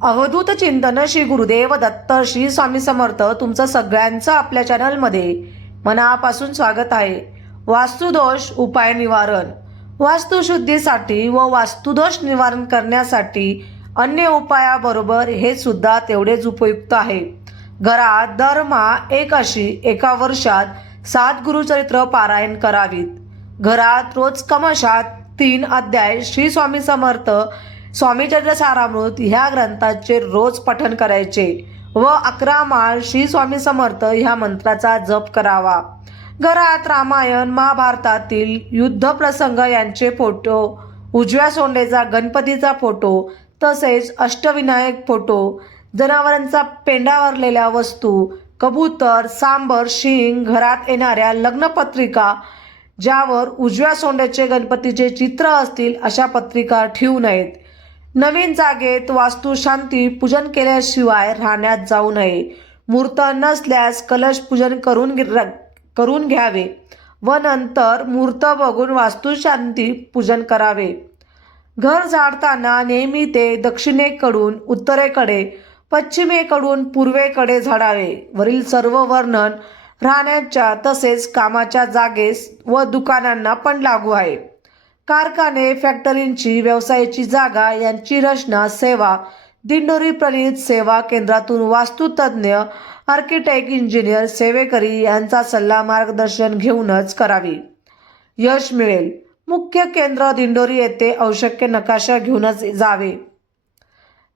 अवधूत चिंतन श्री गुरुदेव दत्त श्री स्वामी समर्थ तुमचं सगळ्यांचं आपल्या चॅनलमध्ये मनापासून स्वागत आहे. वास्तुदोष उपाय निवारण. वास्तुशुद्धीसाठी व वास्तुदोष निवारण करण्यासाठी अन्य उपायाबरोबर हे सुद्धा तेवढेच उपयुक्त आहे. घरात दरमहा एका वर्षात 7 गुरुचरित्र पारायण करावीत. घरात रोज कमशात 3 अध्याय श्री स्वामी समर्थ स्वामीचरित्र सारामृत ह्या ग्रंथाचे रोज पठण करायचे व 11 माळ श्री स्वामी समर्थ ह्या मंत्राचा जप करावा. घरात रामायण महाभारतातील युद्ध प्रसंग यांचे फोटो, उजव्या सोंडेचा गणपतीचा फोटो तसेच अष्टविनायक फोटो, जनावरांचा पेंडावरलेल्या वस्तू, कबूतर, सांबर, शिंग, घरात येणाऱ्या लग्नपत्रिका ज्यावर उजव्या सोंड्याचे गणपतीचे चित्र असतील अशा पत्रिका ठेवू नयेत. नवीन जागेत वास्तू शांती पूजन केल्याशिवाय राहण्यात जाऊ नये. मूर्त नसल्यास कलश पूजन करून घ्यावे व नंतर मूर्त बघून वास्तुशांती पूजन करावे. घर झाडताना नेहमी ते दक्षिणेकडून उत्तरेकडे, पश्चिमेकडून पूर्वेकडे झाडावे. वरील सर्व वर्णन राहण्याच्या तसेच कामाच्या जागेस व दुकानांना पण लागू आहे. कारखाने, फॅक्टरींची, व्यवसायाची जागा यांची रचना सेवा दिंडोरी प्रणीत सेवा केंद्रातून वास्तुतज्ञ, आर्किटेक्ट, इंजिनियर, सेवेकरी यांचा सल्ला मार्गदर्शन घेऊनच करावी. यश मिळेल. मुख्य केंद्र दिंडोरी येथे आवश्यक नकाशा घेऊनच जावे.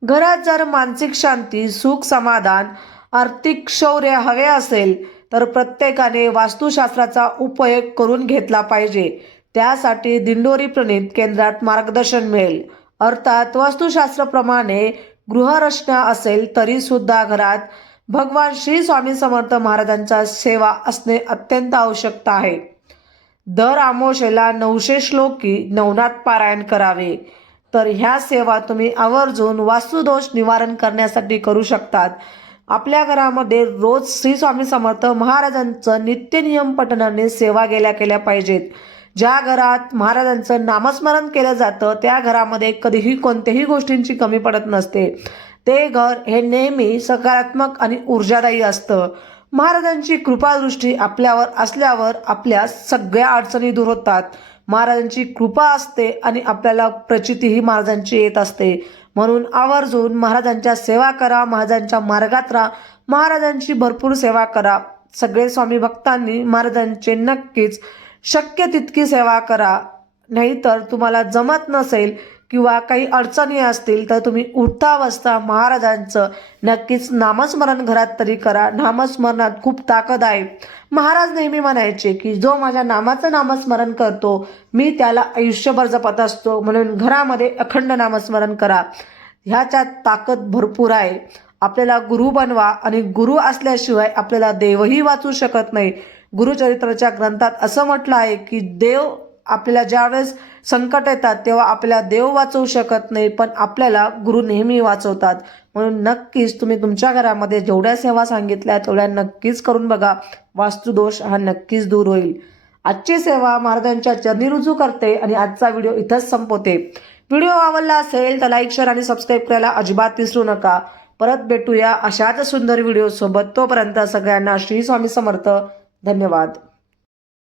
घरात जर मानसिक शांती, सुख, समाधान, आर्थिक शौर्य हवे असेल तर प्रत्येकाने वास्तुशास्त्राचा उपयोग करून घेतला पाहिजे. त्यासाठी दिंडोरी प्रणीत केंद्रात मार्गदर्शन मिळेल. अर्थात वास्तुशास्त्राप्रमाणे गृहरचना असेल तरी सुद्धा घरात भगवान श्री स्वामी समर्थ महाराजांचा सेवा असणे अत्यंत आवश्यक आहे. दर अमावस्येला 900 श्लोकी नवनाथ पारायण करावे. तर ह्या सेवा तुम्ही आवर्जून वास्तुदोष निवारण करण्यासाठी करू शकतात. आपल्या घरामध्ये रोज श्री स्वामी समर्थ महाराजांचं नित्यनियम पठणाने सेवा केल्या पाहिजेत. ज्या घरात महाराजांचं नामस्मरण केलं जातं त्या घरामध्ये कधीही कोणत्याही गोष्टींची कमी पडत नसते. ते घर हे नेहमी सकारात्मक आणि ऊर्जादायी असतं. महाराजांची कृपादृष्टी आपल्यावर असल्यावर आपल्या सगळ्या अडचणी दूर होतात. महाराजांची कृपा असते आणि आपल्याला प्रचितीही महाराजांची येत असते. म्हणून आवर्जून महाराजांच्या सेवा करा, महाराजांच्या मार्गात राहा, महाराजांची भरपूर सेवा करा. सगळे स्वामी भक्तांनी महाराजांचे नक्कीच शक्य तितकी सेवा करा. नाहीतर तुम्हाला जमत नसेल किंवा काही अडचणी असतील तर तुम्ही उठता बसता महाराजांचं नक्कीच नामस्मरण घरात तरी करा. नामस्मरणात खूप ताकद आहे. महाराज नेहमी म्हणायचे की जो माझ्या नामाचं नामस्मरण करतो मी त्याला आयुष्यभर जपत असतो. म्हणून घरामध्ये अखंड नामस्मरण करा. ह्याच्यात ताकद भरपूर आहे. आपल्याला गुरु बनवा आणि गुरु असल्याशिवाय आपल्याला देवही वाचू शकत नाही. गुरुचरित्राच्या ग्रंथात असं म्हटलं आहे की देव आपल्याला ज्यावेळेस संकट येतात तेव्हा आपल्याला देव वाचवू शकत नाही पण आपल्याला गुरु नेहमी वाचवतात. म्हणून नक्कीच तुम्ही तुमच्या घरामध्ये जेवढ्या सेवा सांगितल्या तेवढ्या नक्कीच करून बघा. वास्तुदोष हा नक्कीच दूर होईल. आजची सेवा महाराजांच्या चरणी रुजू करते आणि आजचा व्हिडिओ इथंच संपवते. व्हिडिओ आवडला असेल तर लाईक, शेअर आणि सबस्क्राईब करायला अजिबात विसरू नका. परत भेटूया अशाच सुंदर व्हिडिओ सोबत. तोपर्यंत सगळ्यांना श्री स्वामी समर्थ. धन्यवाद.